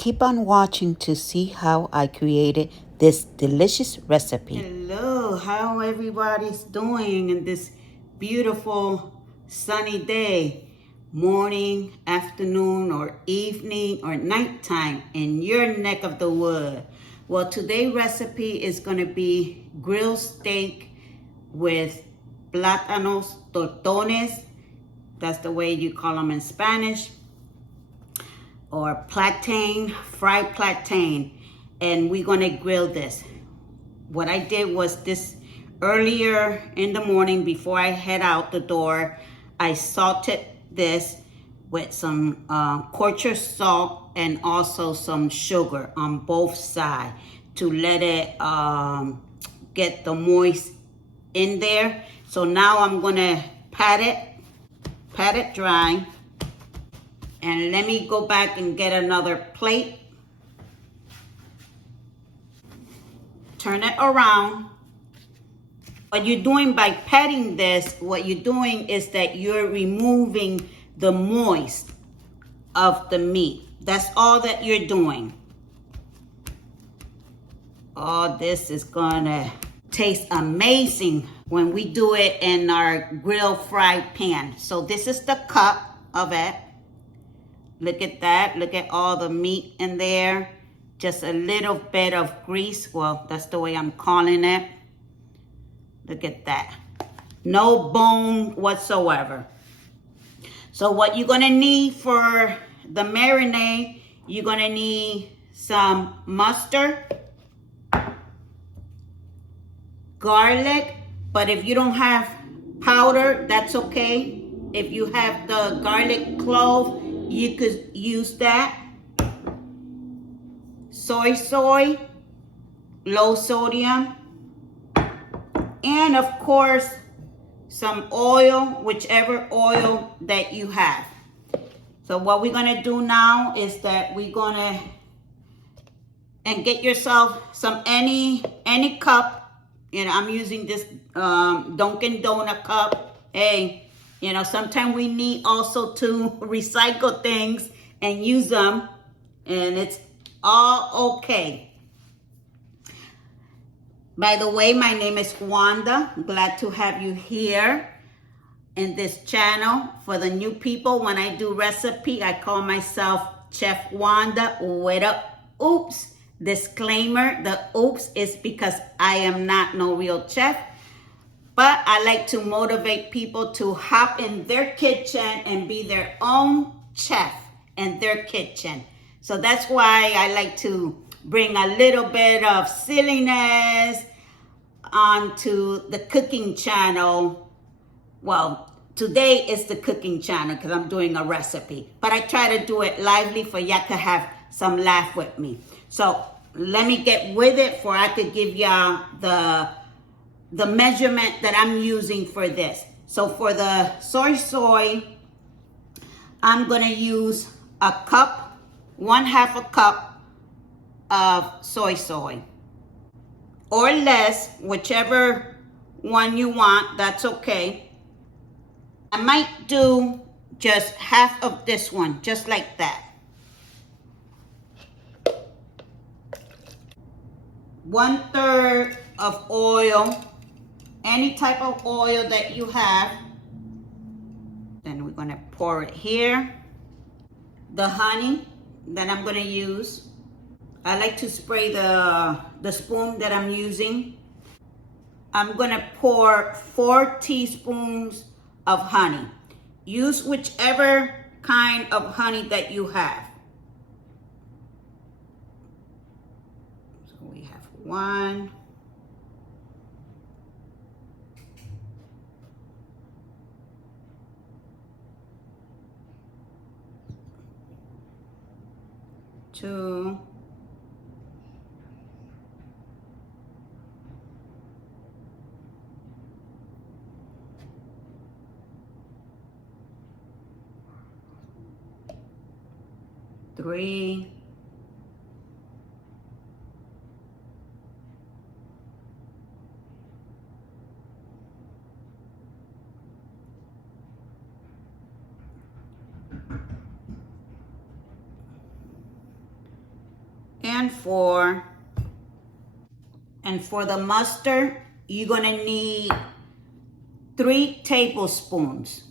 keep on watching to see how I created this delicious recipe. Hello, how everybody's doing in this beautiful sunny day, morning, afternoon, or evening, or nighttime in your neck of the wood. Well, today's recipe is going to be grilled steak with plátanos tortones. That's the way you call them in Spanish. Or plantain, fried plantain. And we're going to grill this. What I did was this earlier in the morning before I head out the door, I salted this with some kosher salt and also some sugar on both sides to let it get the moist in there. So now I'm gonna pat it dry, and let me go back and get another plate. Turn it around. What you're doing by patting this, what you're doing is that you're removing the moist of the meat. That's all that you're doing. Oh, this is gonna taste amazing when we do it in our grill fried pan. So this is the cup of it. Look at that. Look at all the meat in there. Just a little bit of grease. Well, that's the way I'm calling it. Look at that. No bone whatsoever. So what you're going to need for the marinade, you're going to need some mustard, garlic, but if you don't have powder, that's okay. If you have the garlic clove, you could use that. Soy, low sodium, and of course, some oil, whichever oil that you have. So what we're gonna do now is that we're gonna, and get yourself some, any cup. You know, I'm using this Dunkin' Donut cup. Hey, you know, sometimes we need also to recycle things and use them, and it's all okay. By the way, my name is Wanda. Glad to have you here in this channel. For the new people, when I do recipe, I call myself Chef Wanda with a oops. Disclaimer, the oops is because I am not no real chef, but I like to motivate people to hop in their kitchen and be their own chef in their kitchen. So that's why I like to bring a little bit of silliness onto the cooking channel. Well, today is the cooking channel because I'm doing a recipe, but I try to do it lively for y'all to have some laugh with me. So let me get with it for I could give y'all the measurement that I'm using for this. So for the soy, I'm gonna use a cup, 1/2 a cup of soy, or less, whichever one you want, that's okay. I might do just half of this one, just like that. 1/3 of oil, any type of oil that you have. Then we're gonna pour it here. The honey that I'm gonna use, I like to spray the spoon that I'm using. I'm gonna pour 4 teaspoons of honey. Use whichever kind of honey that you have. So we have 1. 2. 3. 4. And for the mustard, you're gonna need 3 tablespoons.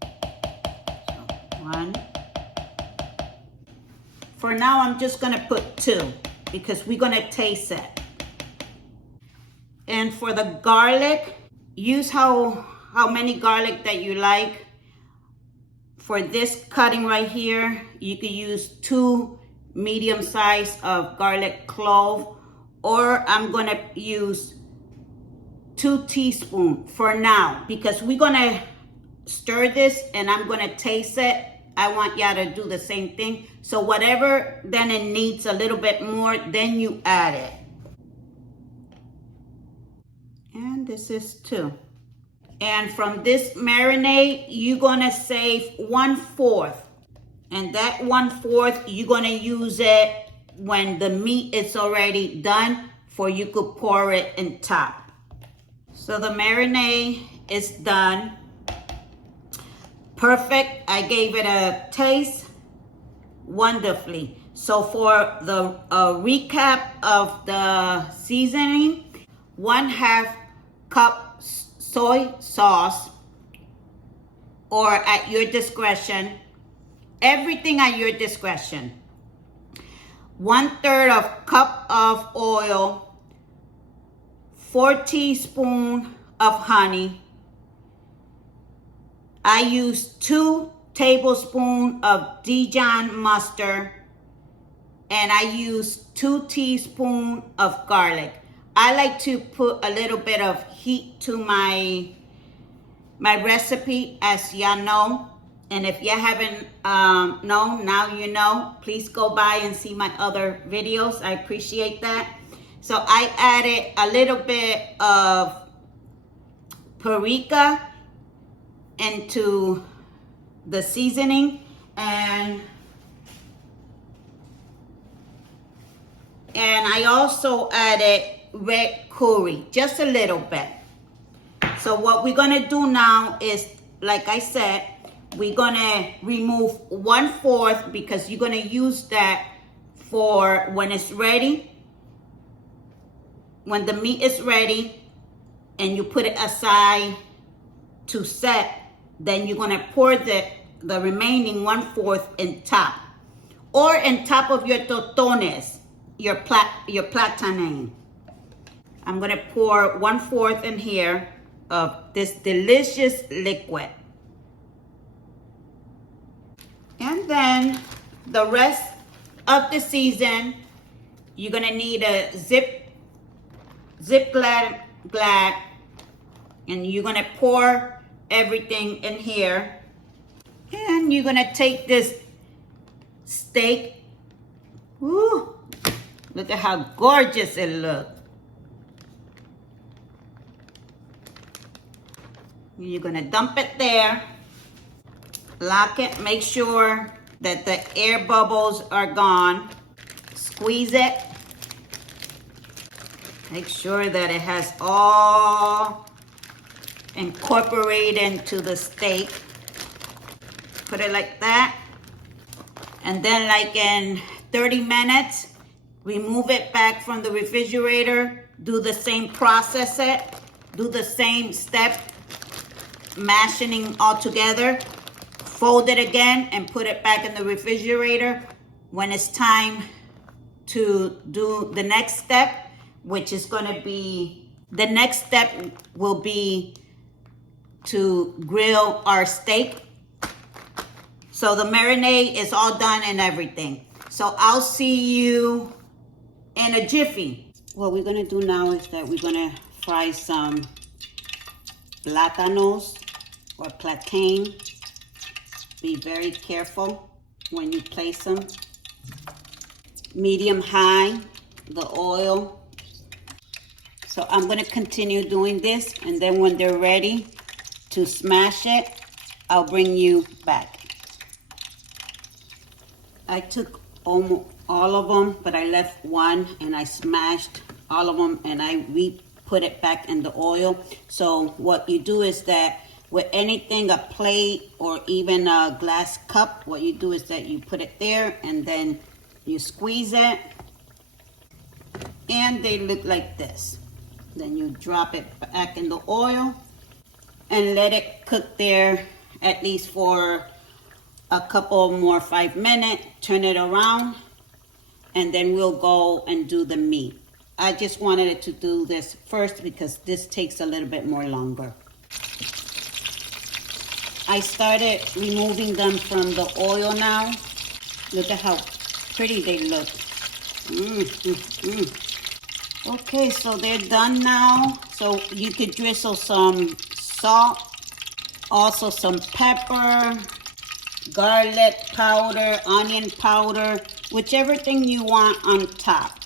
So 1. For now, I'm just gonna put 2 because we're gonna taste it. And for the garlic, use how many garlic that you like. For this cutting right here, you could use 2 medium size of garlic clove, or I'm gonna use 2 teaspoons for now because we're gonna stir this and I'm gonna taste it. I want y'all to do the same thing. So whatever then it needs a little bit more, then you add it. And this is 2. And from this marinade, you're gonna save 1/4. And that 1/4, you're gonna use it when the meat is already done, for you could pour it in top. So the marinade is done. Perfect. I gave it a taste wonderfully. So for the recap of the seasoning, 1/2 cup soy sauce, or at your discretion, everything at your discretion. 1/3 of cup of oil, 4 teaspoons of honey. I used 2 tablespoons of Dijon mustard, and I used 2 teaspoons of garlic. I like to put a little bit of heat to my recipe, as y'all know. And if you haven't known, now you know. Please go by and see my other videos. I appreciate that. So I added a little bit of paprika into the seasoning, and I also added red curry, just a little bit. So what we're gonna do now is, like I said, we're gonna remove 1/4 because you're gonna use that for when it's ready. When the meat is ready and you put it aside to set, then you're gonna pour the remaining 1/4 in top, or in top of your totones, your Palatine. I'm gonna pour 1/4 in here of this delicious liquid. And then the rest of the season, you're gonna need a ziploc bag, and you're gonna pour everything in here. And you're gonna take this steak. Ooh, look at how gorgeous it looks. You're gonna dump it there, lock it, make sure that the air bubbles are gone. Squeeze it. Make sure that it has all incorporated into the steak. Put it like that. And then like in 30 minutes, remove it back from the refrigerator. Do the same process it. Do the same step, mashing all together. Fold it again and put it back in the refrigerator. When it's time to do the next step, which is gonna be, the next step will be to grill our steak. So the marinade is all done and everything. So I'll see you in a jiffy. What we're gonna do now is that we're gonna fry some plátanos or Palatine. Be very careful when you place them. Medium high, the oil. So I'm gonna continue doing this, and then when they're ready to smash it, I'll bring you back. I took almost all of them, but I left one, and I smashed all of them, and I put it back in the oil. So what you do is that with anything, a plate or even a glass cup, what you do is that you put it there, and then You squeeze it, and they look like this. Then you drop it back in the oil and let it cook there at least for a couple more 5 minutes. Turn it around, and then we'll go and do the meat. I just wanted it to do this first because this takes a little bit more longer. I started removing them from the oil now. Look at how pretty they look. Okay, so they're done now. So you could drizzle some salt, also some pepper, garlic powder, onion powder, whichever thing you want on top.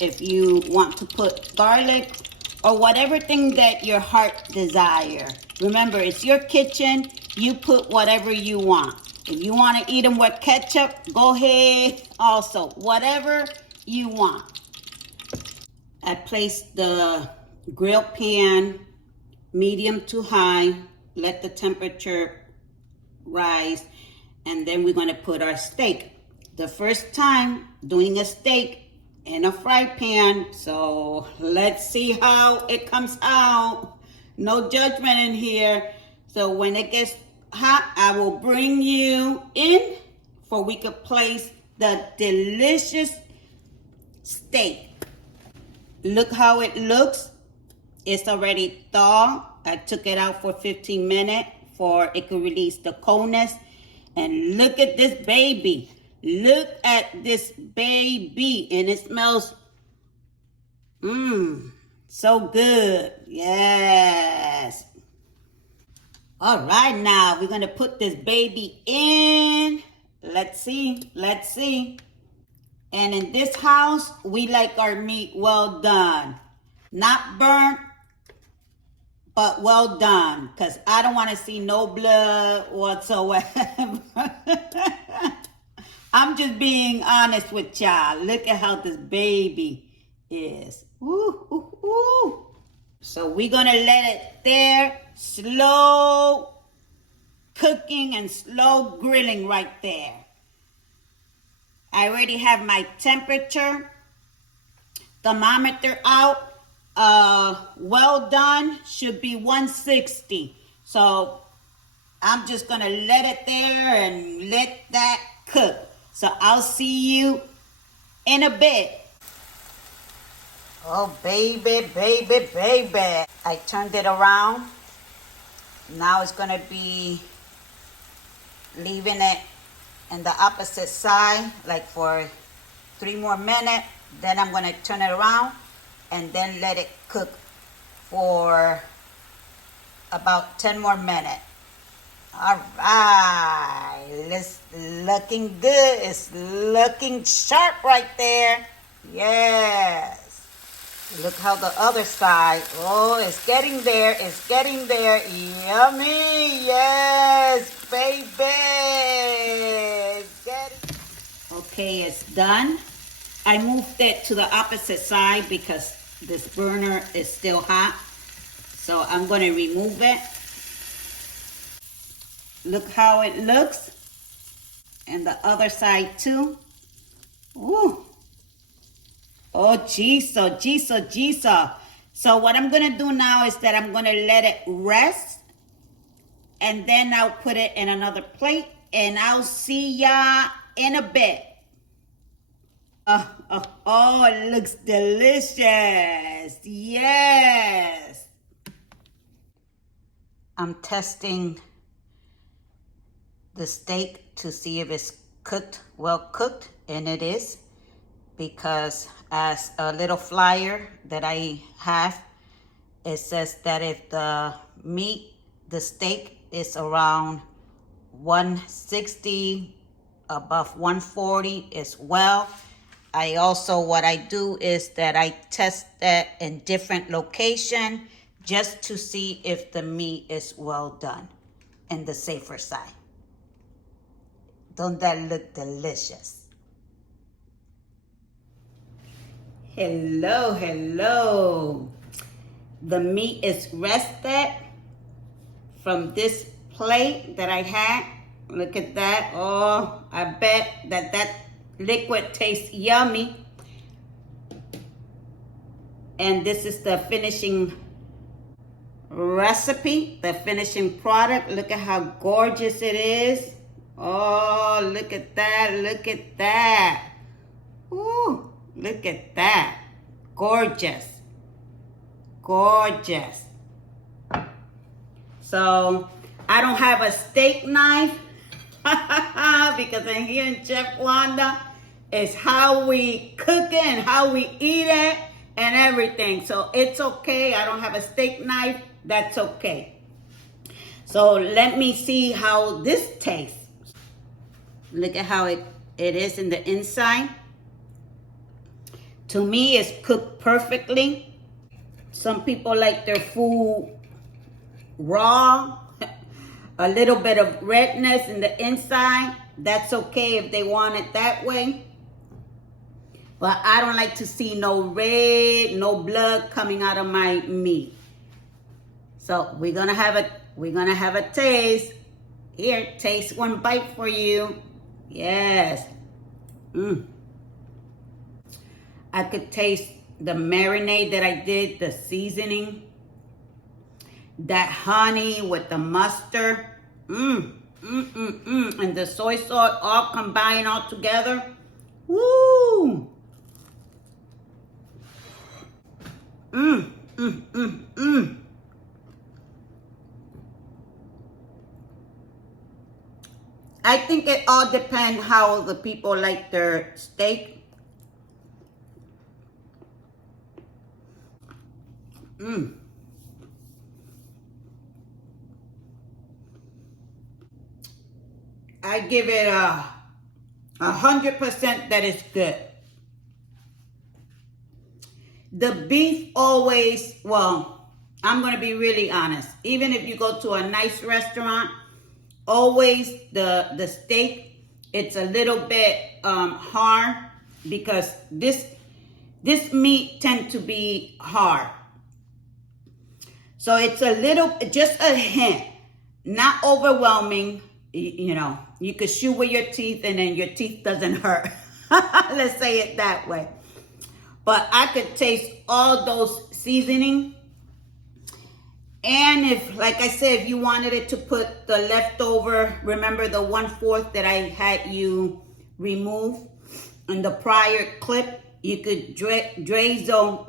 If you want to put garlic or whatever thing that your heart desire. Remember, it's your kitchen. You put whatever you want. If you want to eat them with ketchup, go ahead. Also, whatever you want. I placed the grill pan medium to high. Let the temperature rise. And then we're going to put our steak. The first time doing a steak in a fry pan, so let's see how it comes out. No judgment in here. So when it gets hot, I will bring you in for we could place the delicious steak. Look how it looks. It's already thawed. I took it out for 15 minutes for it could release the coldness. And look at this baby. Look at this baby, and it smells, so good. Yes. All right, now we're going to put this baby in. Let's see. And in this house, we like our meat well done. Not burnt, but well done, because I don't want to see no blood whatsoever. I'm just being honest with y'all. Look at how this baby is. Ooh, ooh, ooh. So we're going to let it there. Slow cooking and slow grilling right there. I already have my temperature thermometer out. Well done should be 160. So I'm just going to let it there and let that cook. So I'll see you in a bit. Oh, baby, baby, baby. I turned it around. Now it's going to be leaving it in the opposite side, like for 3 more minutes. Then I'm going to turn it around and then let it cook for about 10 more minutes. All right, it's looking good. It's looking sharp right there. Yes. Look how the other side. Oh, it's getting there. It's getting there. Yummy. Yes, baby. It's getting. Okay, it's done. I moved it to the opposite side because this burner is still hot. So I'm going to remove it. Look how it looks. And the other side too. Ooh. Oh, Jesus. So what I'm going to do now is that I'm going to let it rest. And then I'll put it in another plate. And I'll see y'all in a bit. Oh, it looks delicious. Yes. I'm testing the steak to see if it's cooked, well cooked, and it is, because as a little flyer that I have, it says that if the meat, the steak is around 160, above 140 as well. I also, what I do is that I test that in different location just to see if the meat is well done and the safer side. Don't that look delicious? Hello. The meat is rested from this plate that I had. Look at that. Oh, I bet that liquid tastes yummy. And this is the finishing recipe, the finishing product. Look at how gorgeous it is. Oh, look at that, look at that. Ooh, look at that. Gorgeous. Gorgeous. So, I don't have a steak knife because in here in Chef Wanda is how we cook it and how we eat it and everything. So, it's okay. I don't have a steak knife. That's okay. So, let me see how this tastes. Look at how it is in the inside. To me, it's cooked perfectly. Some people like their food raw, a little bit of redness in the inside. That's okay if they want it that way. But I don't like to see no red, no blood coming out of my meat. So we're gonna have a taste. Here, taste one bite for you. Yes. I could taste the marinade that I did, the seasoning, that honey with the mustard, and the soy sauce all combined all together. Woo! I think it all depends how the people like their steak. I give it 100% that it's good. The beef always, well, I'm going to be really honest. Even if you go to a nice restaurant, always the steak, it's a little bit hard because this meat tends to be hard. So it's a little, just a hint, not overwhelming. You know, you could chew with your teeth and then your teeth doesn't hurt. Let's say it that way. But I could taste all those seasoning. And if, like I said, if you wanted it to put the leftover, remember the 1/4 that I had you remove in the prior clip, you could drizzle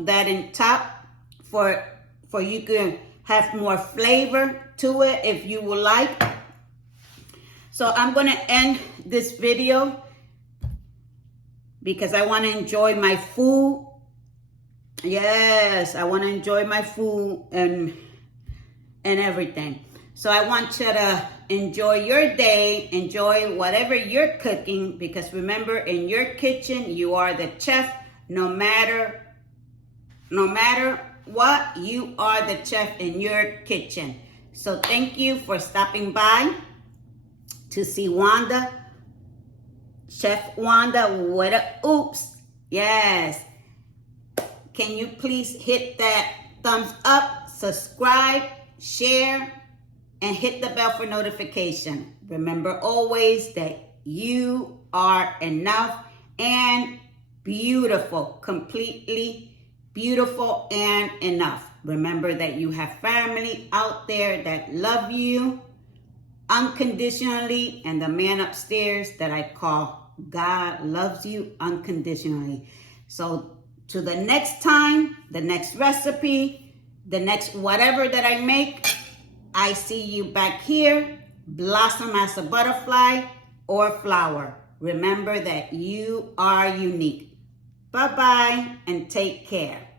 that in top for you can have more flavor to it if you would like. So I'm going to end this video because I want to enjoy my food. Yes, I want to enjoy my food and everything. So I want you to enjoy your day, enjoy whatever you're cooking, because remember, in your kitchen, you are the chef. No matter what, you are the chef in your kitchen. So thank you for stopping by to see Wanda, Chef Wanda with a Opps. Yes. Can you please hit that thumbs up, subscribe, share, and hit the bell for notification. Remember always that you are enough and beautiful, completely beautiful and enough. Remember that you have family out there that love you unconditionally, and the man upstairs that I call God loves you unconditionally. So to the next time, the next recipe, the next whatever that I make, I see you back here, blossom as a butterfly or flower. Remember that you are unique. Bye-bye and take care.